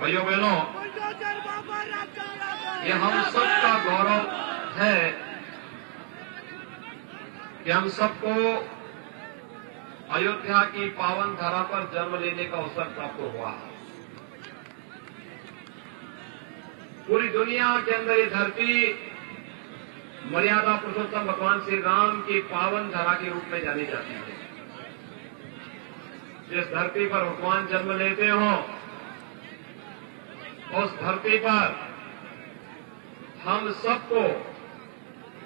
भाइयों बहनों, ये हम सबका गौरव है कि हम सबको अयोध्या की पावन धरा पर जन्म लेने का अवसर प्राप्त हुआ है। पूरी दुनिया के अंदर ये धरती मर्यादा पुरुषोत्तम भगवान श्री राम की पावन धरा के रूप में जानी जाती है। जिस धरती पर भगवान जन्म लेते हो, उस धरती पर हम सबको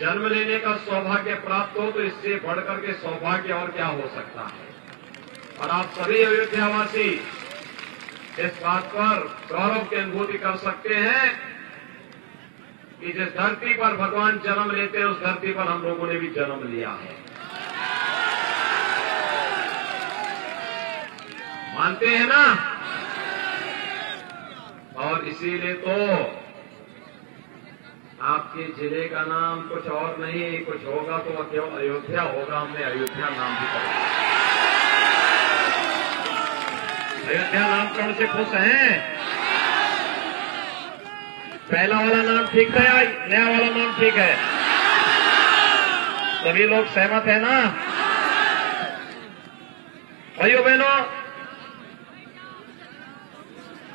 जन्म लेने का सौभाग्य प्राप्त हो, तो इससे बढ़कर के सौभाग्य और क्या हो सकता है। और आप सभी अयोध्यावासी इस बात पर गौरव की अनुभूति कर सकते हैं कि जिस धरती पर भगवान जन्म लेते हैं, उस धरती पर हम लोगों ने भी जन्म लिया है। मानते हैं ना? और इसीलिए तो आपके जिले का नाम कुछ और नहीं, कुछ होगा तो केवल अयोध्या होगा। हमने अयोध्या नाम भी रखा। अयोध्या नामकरण से खुश हैं? पहला वाला नाम ठीक है या नया वाला नाम ठीक है? सभी लोग सहमत है ना? भाइयों बहनों,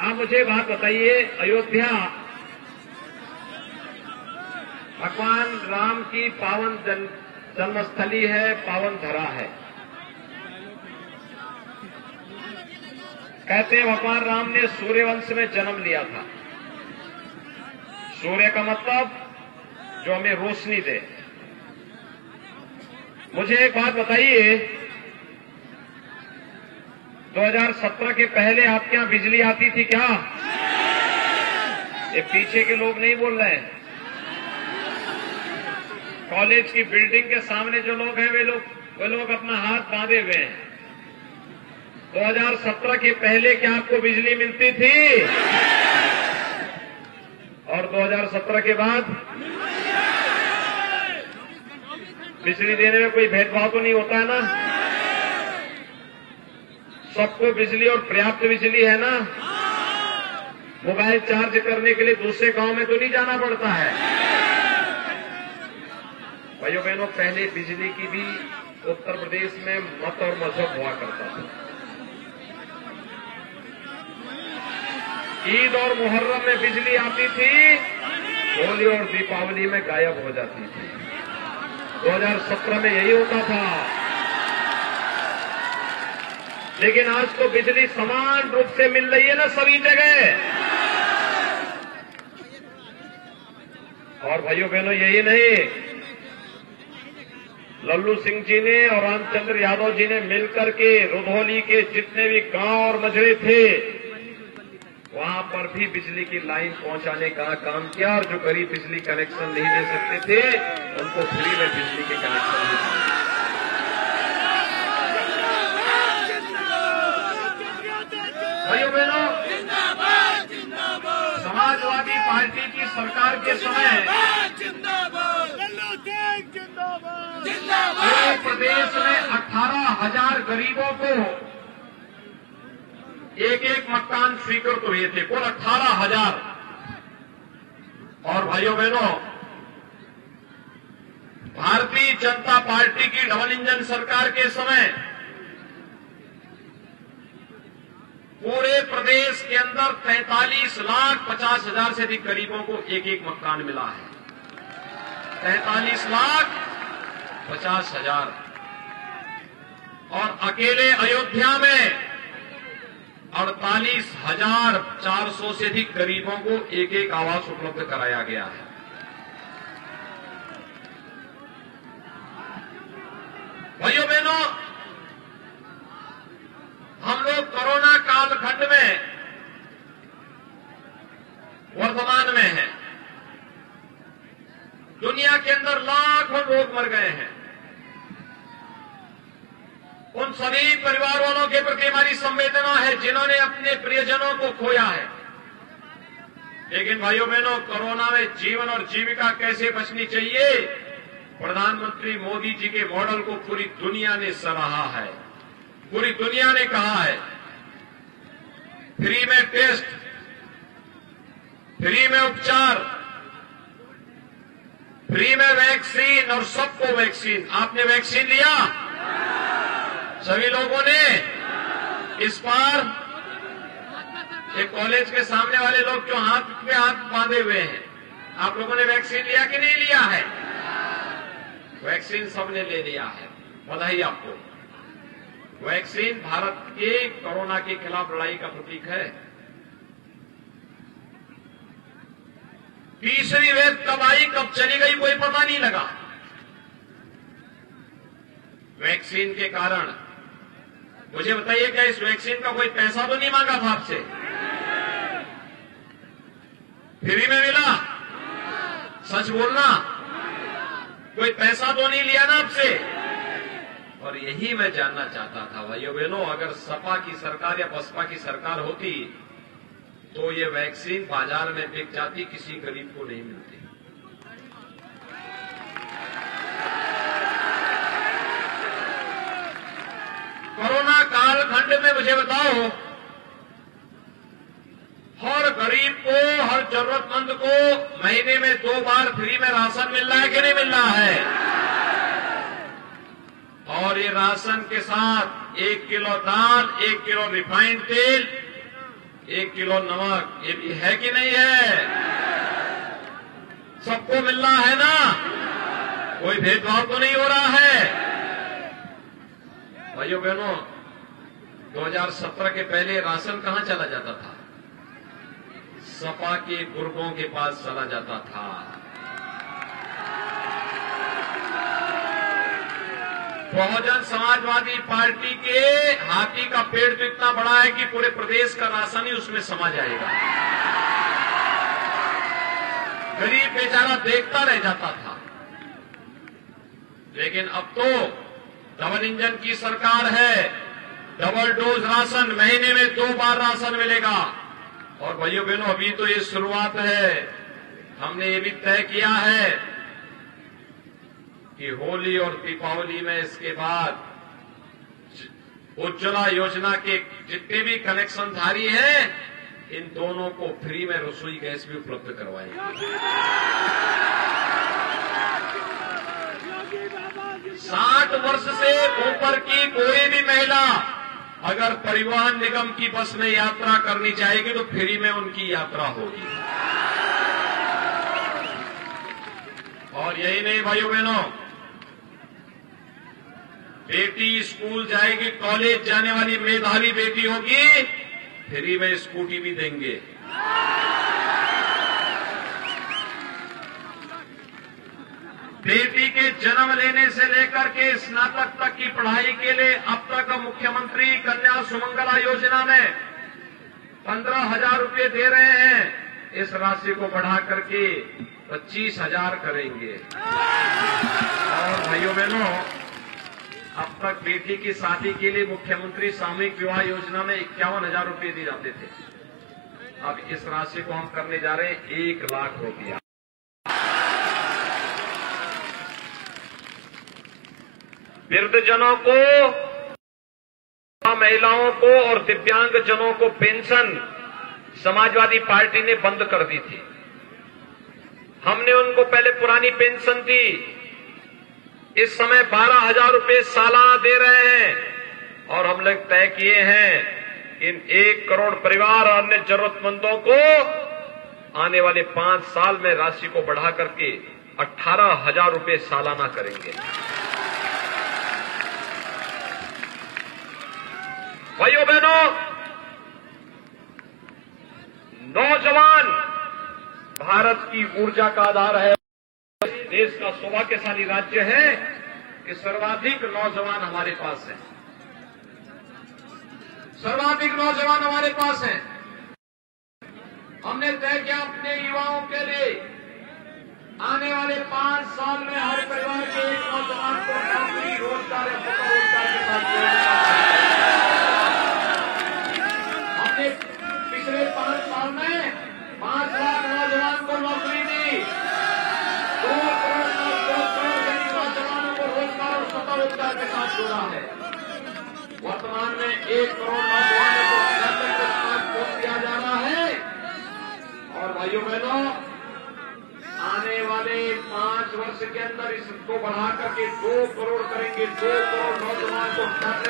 आप मुझे बात बताइए, अयोध्या भगवान राम की पावन जन्मस्थली है, पावन धरा है। कहते हैं भगवान राम ने सूर्यवंश में जन्म लिया था। सूर्य का मतलब जो हमें रोशनी दे। मुझे एक बात बताइए, 2017 के पहले आपके यहां बिजली आती थी क्या? ये पीछे के लोग नहीं बोल रहे हैं। कॉलेज की बिल्डिंग के सामने जो लोग हैं वे लोग अपना हाथ बांधे हुए हैं। 2017 के पहले क्या आपको बिजली मिलती थी? और 2017 के बाद बिजली देने में कोई भेदभाव तो नहीं होता है ना? सबको बिजली और पर्याप्त बिजली है ना? मोबाइल चार्ज करने के लिए दूसरे गांव में तो नहीं जाना पड़ता है। भाइयों बहनों, पहले बिजली की भी उत्तर प्रदेश में मत और मजहब हुआ करता था। ईद और मुहर्रम में बिजली आती थी, होली और दीपावली में गायब हो जाती थी। 2017 में यही होता था। लेकिन आज तो बिजली समान रूप से मिल रही है ना सभी जगह। और भाइयों बहनों, यही नहीं, लल्लू सिंह जी ने और रामचंद्र यादव जी ने मिलकर के रुधौली के जितने भी गांव और मजरे थे, वहां पर भी बिजली की लाइन पहुंचाने का काम किया। और जो गरीब बिजली कनेक्शन नहीं दे सकते थे, उनको फ्री में बिजली के कनेक्शन दिए। भाइयों बहनों, समाजवादी पार्टी की सरकार के समय पूरे प्रदेश में 18,000 गरीबों को एक एक मकान स्वीकृत हुए थे, कुल 18,000। और भाइयों बहनों, भारतीय जनता पार्टी की डबल इंजन सरकार के समय पूरे प्रदेश के अंदर 43,50,000 से अधिक गरीबों को एक एक मकान मिला है। 43,50,000। और अकेले अयोध्या में 48,400 से अधिक गरीबों को एक एक आवास उपलब्ध कराया गया है। भाइयों बहनों, हम लोग कोरोना कालखंड में वर्तमान में हैं। दुनिया के अंदर लाखों लोग मर गए हैं। उन सभी परिवार वालों के प्रति हमारी संवेदना है जिन्होंने अपने प्रियजनों को खोया है। लेकिन भाइयों बहनों, कोरोना में जीवन और जीविका कैसे बचनी चाहिए, प्रधानमंत्री मोदी जी के मॉडल को पूरी दुनिया ने सराहा है। पूरी दुनिया ने कहा है फ्री में टेस्ट, उपचार, फ्री में वैक्सीन और सबको वैक्सीन। आपने वैक्सीन लिया? सभी लोगों ने? इस बार एक कॉलेज के सामने वाले लोग जो हाथ पे हाथ बांधे हुए हैं, आप लोगों ने वैक्सीन लिया कि नहीं लिया है? वैक्सीन सबने ले लिया है, बधाई आपको। वैक्सीन भारत के कोरोना के खिलाफ लड़ाई का प्रतीक है। तीसरी वेव कब आई, कब चली गई, कोई पता नहीं लगा। वैक्सीन के कारण, मुझे बताइए, क्या इस वैक्सीन का कोई पैसा तो नहीं मांगा था आपसे? फ्री में मिला? सच बोलना, कोई पैसा तो नहीं लिया ना आपसे? और यही मैं जानना चाहता था भाइयों बहनों, अगर सपा की सरकार या बसपा की सरकार होती तो ये वैक्सीन बाजार में बिक जाती, किसी गरीब को नहीं मिलती। कोरोना कालखंड में मुझे बताओ, हर गरीब को, हर जरूरतमंद को महीने में 2 बार फ्री में राशन मिल रहा है कि नहीं मिल रहा है? और ये राशन के साथ 1 किलो दाल, 1 किलो रिफाइंड तेल, 1 किलो नमक, ये भी है कि नहीं है? सबको मिल रहा है ना? कोई भेदभाव तो नहीं हो रहा है? भाइयों बहनों, 2017 के पहले राशन कहां चला जाता था? सपा के गुर्गों के पास चला जाता था। बहुजन समाजवादी पार्टी के हाथी का पेड़ तो इतना बड़ा है कि पूरे प्रदेश का राशन ही उसमें समा जाएगा। गरीब बेचारा देखता रह जाता था। लेकिन अब तो डबल इंजन की सरकार है, डबल डोज राशन, महीने में 2 बार राशन मिलेगा। और भाइयों बहनों, अभी तो ये शुरुआत है। हमने ये भी तय किया है कि होली और दीपावली में इसके बाद उज्ज्वला योजना के जितने भी कनेक्शनधारी हैं, इन दोनों को फ्री में रसोई गैस भी उपलब्ध करवाएंगे। 60 वर्ष से ऊपर की कोई भी महिला अगर परिवहन निगम की बस में यात्रा करनी चाहेगी तो फ्री में उनकी यात्रा होगी। और यही नहीं भाइयों बहनों, बेटी स्कूल जाएगी, कॉलेज जाने वाली मेधावी बेटी होगी, फ्री में स्कूटी भी देंगे। बेटी के जन्म लेने से लेकर के स्नातक तक की पढ़ाई के लिए अब तक मुख्यमंत्री कन्या सुमंगला योजना में 15,000 रुपये दे रहे हैं। इस राशि को बढ़ा करके 25,000 करेंगे। और भाइयों बहनों, अब तक बेटी की शादी के लिए मुख्यमंत्री सामूहिक विवाह योजना में 51,000 रुपये दिए जाते थे। अब इस राशि को हम करने जा रहे हैं 1 लाख रुपया। वृद्धजनों को, महिलाओं को और दिव्यांगजनों को पेंशन समाजवादी पार्टी ने बंद कर दी थी। हमने उनको पहले पुरानी पेंशन दी, इस समय 12,000 रुपये सालाना दे रहे हैं। और हम लोग तय किए हैं इन 1 करोड़ परिवार और अन्य जरूरतमंदों को आने वाले 5 साल में राशि को बढ़ा करके 18,000 रुपये सालाना करेंगे। भाइयों बहनों, नौजवान भारत की ऊर्जा का आधार है। देश का सौभाग्यशाली राज्य है कि सर्वाधिक नौजवान हमारे पास हैं। सर्वाधिक नौजवान हमारे पास हैं। हमने तय किया अपने युवाओं के लिए आने वाले 5 साल में हर परिवार के एक नौजवान को नौकरी, रोजगार या स्वरोजगार के साथ जोड़ना है। हमने पिछले 5 साल में 5 लाख नौजवान को नौकरी दी, 2 करोड़ गरीब नौजवानों को रोजगार और स्वरोजगार के साथ जोड़ा है। वर्तमान में 1 करोड़ नौजवानों को स्नातक के साथ जोड़ दिया जा रहा है। और भाइयों बहनों, को बढ़ा करके 2 करोड़ करेंगे, 2 करोड़ नौजवान को